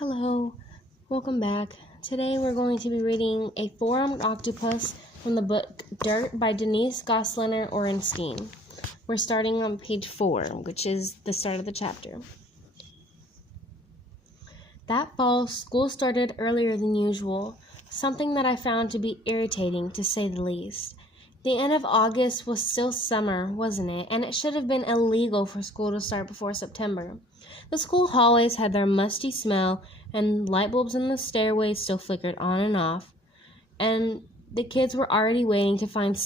Hello, welcome back. Today we're going to be reading A Four-Armed Octopus from the book Dirt by Denise Gosliner Orenstien. We're starting on page 4, which is the start of the chapter. That fall, school started earlier than usual, something that I found to be irritating, to say the least. The end of August was still summer, wasn't it? And it should have been illegal for school to start before September. The school hallways had their musty smell, and light bulbs in the stairways still flickered on and off, and the kids were already waiting to find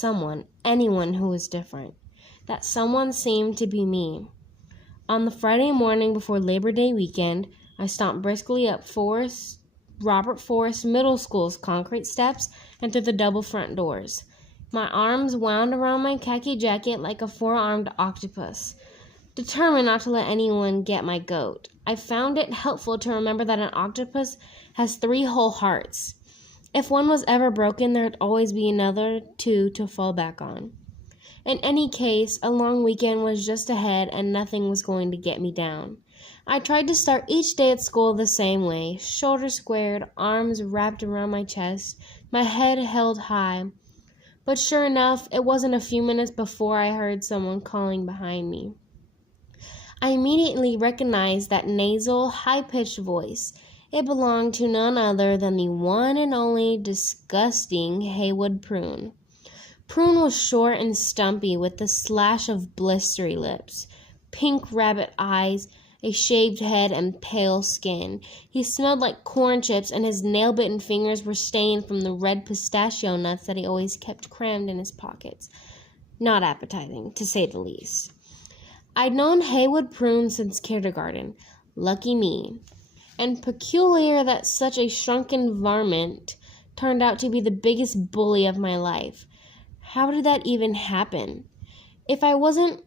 anyone who was different. That someone seemed to be me. On the Friday morning before Labor Day weekend, I stomped briskly up Robert Forrest Middle School's concrete steps and through the double front doors. My arms wound around my khaki jacket like a four-armed octopus, determined not to let anyone get my goat. I found it helpful to remember that an octopus has 3 whole hearts. If one was ever broken, there'd always be another 2 to fall back on. In any case, a long weekend was just ahead and nothing was going to get me down. I tried to start each day at school the same way, shoulders squared, arms wrapped around my chest, my head held high. But sure enough, it wasn't a few minutes before I heard someone calling behind me. I immediately recognized that nasal, high-pitched voice. It belonged to none other than the one and only disgusting Haywood Prune. Prune was short and stumpy with a slash of blistery lips, pink rabbit eyes, a shaved head, and pale skin. He smelled like corn chips, and his nail-bitten fingers were stained from the red pistachio nuts that he always kept crammed in his pockets. Not appetizing, to say the least. I'd known Haywood Prune since kindergarten. Lucky me. And peculiar that such a shrunken varmint turned out to be the biggest bully of my life. How did that even happen? It wasn't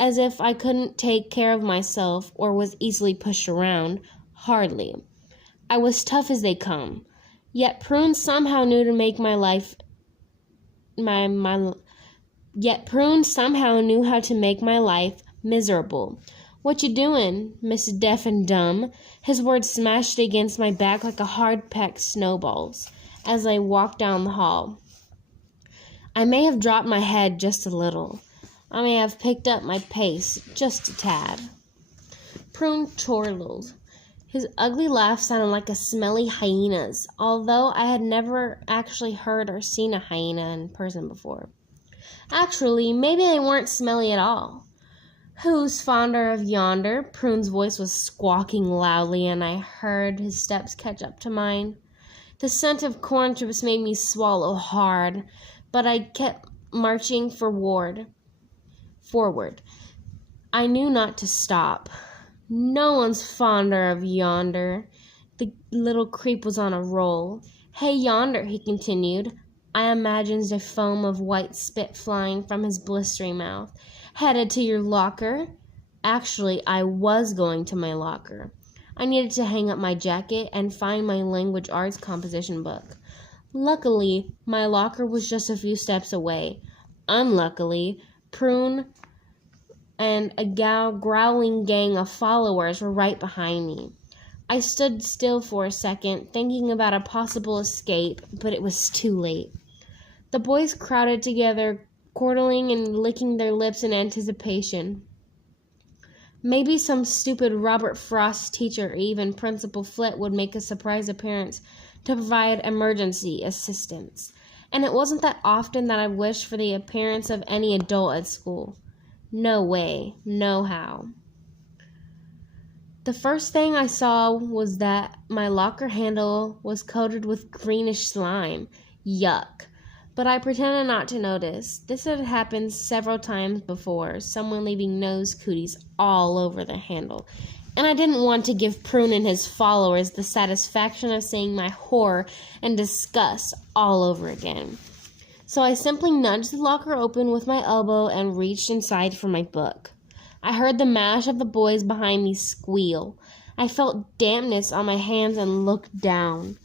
as if I couldn't take care of myself or was easily pushed around. Hardly. I was tough as they come. Yet Prune somehow knew how to make my life miserable. "What you doin', Miss Deaf and Dumb?" His words smashed against my back like hard-packed snowballs as I walked down the hall. I may have dropped my head just a little. I may have picked up my pace just a tad. Prune chortled. His ugly laugh sounded like a smelly hyena's, although I had never actually heard or seen a hyena in person before. Actually, maybe they weren't smelly at all. "Who's fonder of yonder?" Prune's voice was squawking loudly, and I heard his steps catch up to mine. The scent of corn chips made me swallow hard, but I kept marching forward. I knew not to stop. "No one's fonder of yonder." The little creep was on a roll. "Hey, yonder," he continued. I imagined a foam of white spit flying from his blistering mouth. "Headed to your locker?" Actually, I was going to my locker. I needed to hang up my jacket and find my language arts composition book. Luckily, my locker was just a few steps away. Unluckily, Prune and a growling gang of followers were right behind me. I stood still for a second, thinking about a possible escape, but it was too late. The boys crowded together, chortling and licking their lips in anticipation. Maybe some stupid Robert Frost teacher or even Principal Flint would make a surprise appearance to provide emergency assistance. And it wasn't that often that I wished for the appearance of any adult at school. No way, no how. The first thing I saw was that my locker handle was coated with greenish slime. Yuck. But I pretended not to notice. This had happened several times before, someone leaving nose cooties all over the handle. And I didn't want to give Prune and his followers the satisfaction of seeing my horror and disgust all over again. So I simply nudged the locker open with my elbow and reached inside for my book. I heard the mash of the boys behind me squeal. I felt dampness on my hands and looked down.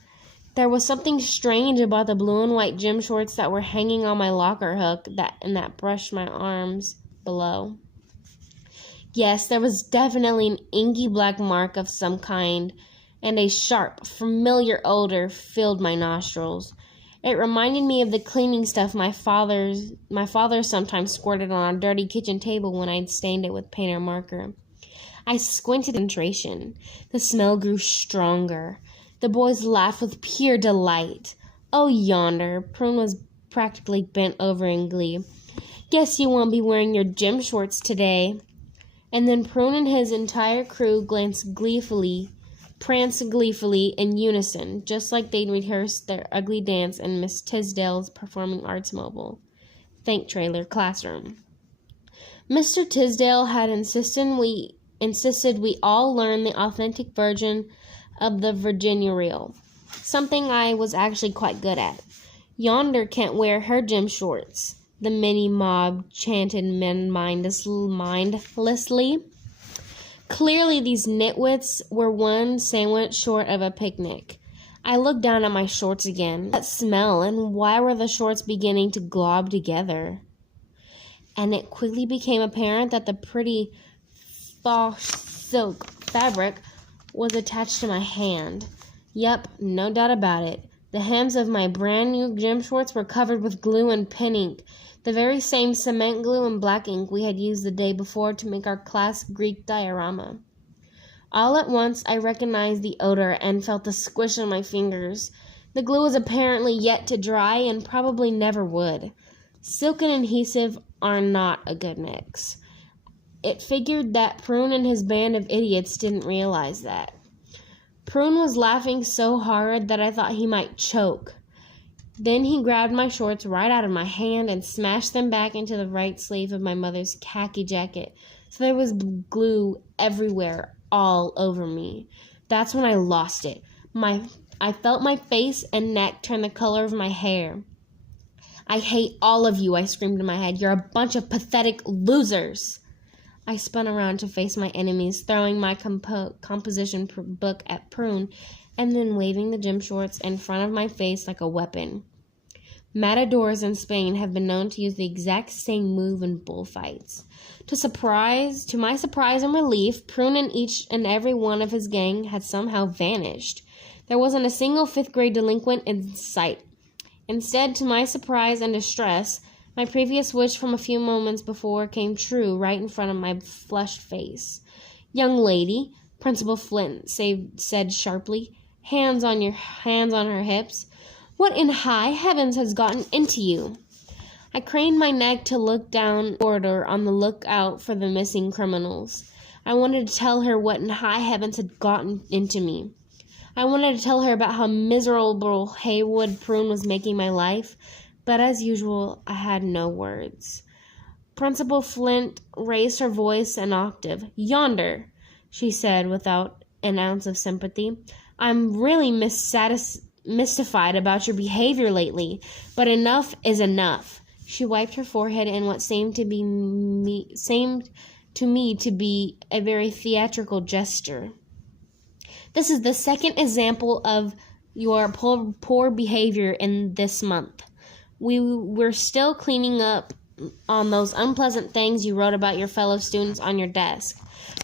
There was something strange about the blue and white gym shorts that were hanging on my locker hook that brushed my arms below. Yes, there was definitely an inky black mark of some kind, and a sharp, familiar odor filled my nostrils. It reminded me of the cleaning stuff my father sometimes squirted on our dirty kitchen table when I'd stained it with paint or marker. I squinted in concentration. The smell grew stronger. The boys laughed with pure delight. Oh, yonder! Prune was practically bent over in glee. Guess you won't be wearing your gym shorts today. And then Prune and his entire crew pranced gleefully in unison, just like they'd rehearsed their ugly dance in Miss Tisdale's Performing Arts Mobile Thank Trailer classroom. Mr. Tisdale had insisted we all learn the authentic version of the Virginia reel, something I was actually quite good at. Yonder can't wear her gym shorts, the mini mob chanted mindlessly. Clearly these nitwits were one sandwich short of a picnic. I looked down at my shorts again. That smell, and why were the shorts beginning to glob together? And it quickly became apparent that the pretty false silk fabric was attached to my hand. Yep, no doubt about it. The hems of my brand new gym shorts were covered with glue and pen ink, the very same cement glue and black ink we had used the day before to make our class Greek diorama. All at once I recognized the odor and felt the squish on my fingers. The glue was apparently yet to dry and probably never would. Silk and adhesive are not a good mix. It figured that Prune and his band of idiots didn't realize that. Prune was laughing so hard that I thought he might choke. Then he grabbed my shorts right out of my hand and smashed them back into the right sleeve of my mother's khaki jacket, so there was glue everywhere, all over me. That's when I lost it. I felt my face and neck turn the color of my hair. I hate all of you, I screamed in my head. You're a bunch of pathetic losers. I spun around to face my enemies, throwing my composition book at Prune and then waving the gym shorts in front of my face like a weapon. Matadors in Spain have been known to use the exact same move in bullfights. To my surprise and relief, Prune and each and every one of his gang had somehow vanished. There wasn't a single fifth-grade delinquent in sight. Instead, to my surprise and distress, my previous wish from a few moments before came true right in front of my flushed face. Young lady, Principal Flint said sharply, hands on her hips, what in high heavens has gotten into you? I craned my neck to look down the corridor on the lookout for the missing criminals. I wanted to tell her what in high heavens had gotten into me. I wanted to tell her about how miserable Haywood Prune was making my life, but as usual, I had no words. Principal Flint raised her voice an octave. Yonder, she said without an ounce of sympathy. I'm really mystified about your behavior lately, but enough is enough. She wiped her forehead in what seemed to me to be a very theatrical gesture. This is the second example of your poor behavior in this month. We're still cleaning up on those unpleasant things you wrote about your fellow students on your desk.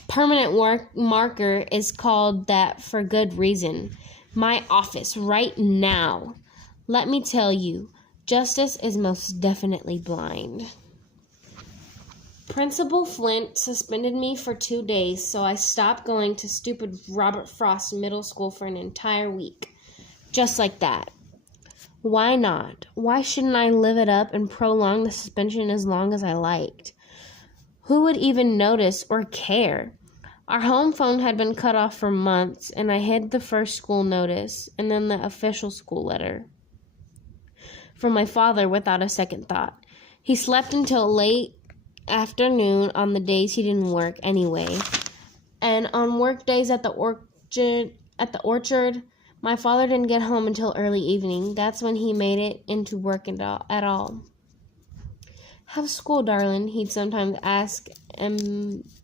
Permanent marker is called that for good reason. My office right now. Let me tell you, justice is most definitely blind. Principal Flint suspended me for 2 days, so I stopped going to stupid Robert Frost Middle School for an entire week. Just like that. Why not? Why shouldn't I live it up and prolong the suspension as long as I liked? Who would even notice or care? Our home phone had been cut off for months, and I hid the first school notice and then the official school letter from my father without a second thought. He slept until late afternoon on the days he didn't work anyway, and on work days at the orchard, my father didn't get home until early evening. That's when he made it into work at all. How's school, darling? He'd sometimes ask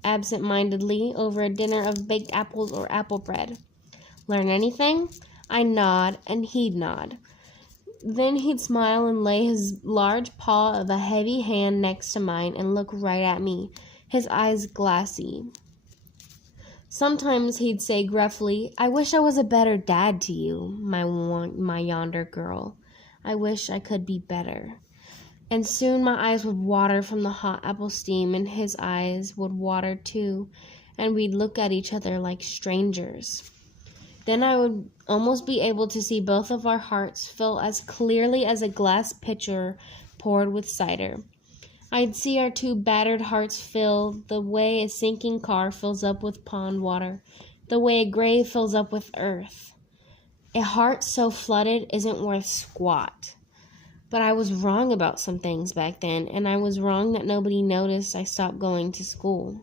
absent-mindedly over a dinner of baked apples or apple bread. Learn anything? I'd nod, and he'd nod. Then he'd smile and lay his large paw of a heavy hand next to mine and look right at me. his eyes glassy. Sometimes he'd say gruffly, "I wish I was a better dad to you, my yonder girl. I wish I could be better." And soon my eyes would water from the hot apple steam, and his eyes would water too, and we'd look at each other like strangers. Then I would almost be able to see both of our hearts fill as clearly as a glass pitcher poured with cider. I'd see our two battered hearts fill the way a sinking car fills up with pond water, the way a grave fills up with earth. A heart so flooded isn't worth squat. But I was wrong about some things back then, and I was wrong that nobody noticed I stopped going to school.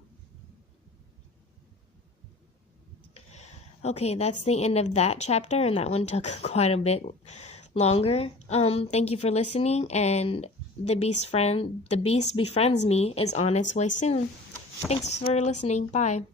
Okay, that's the end of that chapter, and that one took quite a bit longer. Thank you for listening, and The Beast Befriends Me is on its way soon. Thanks for listening. Bye.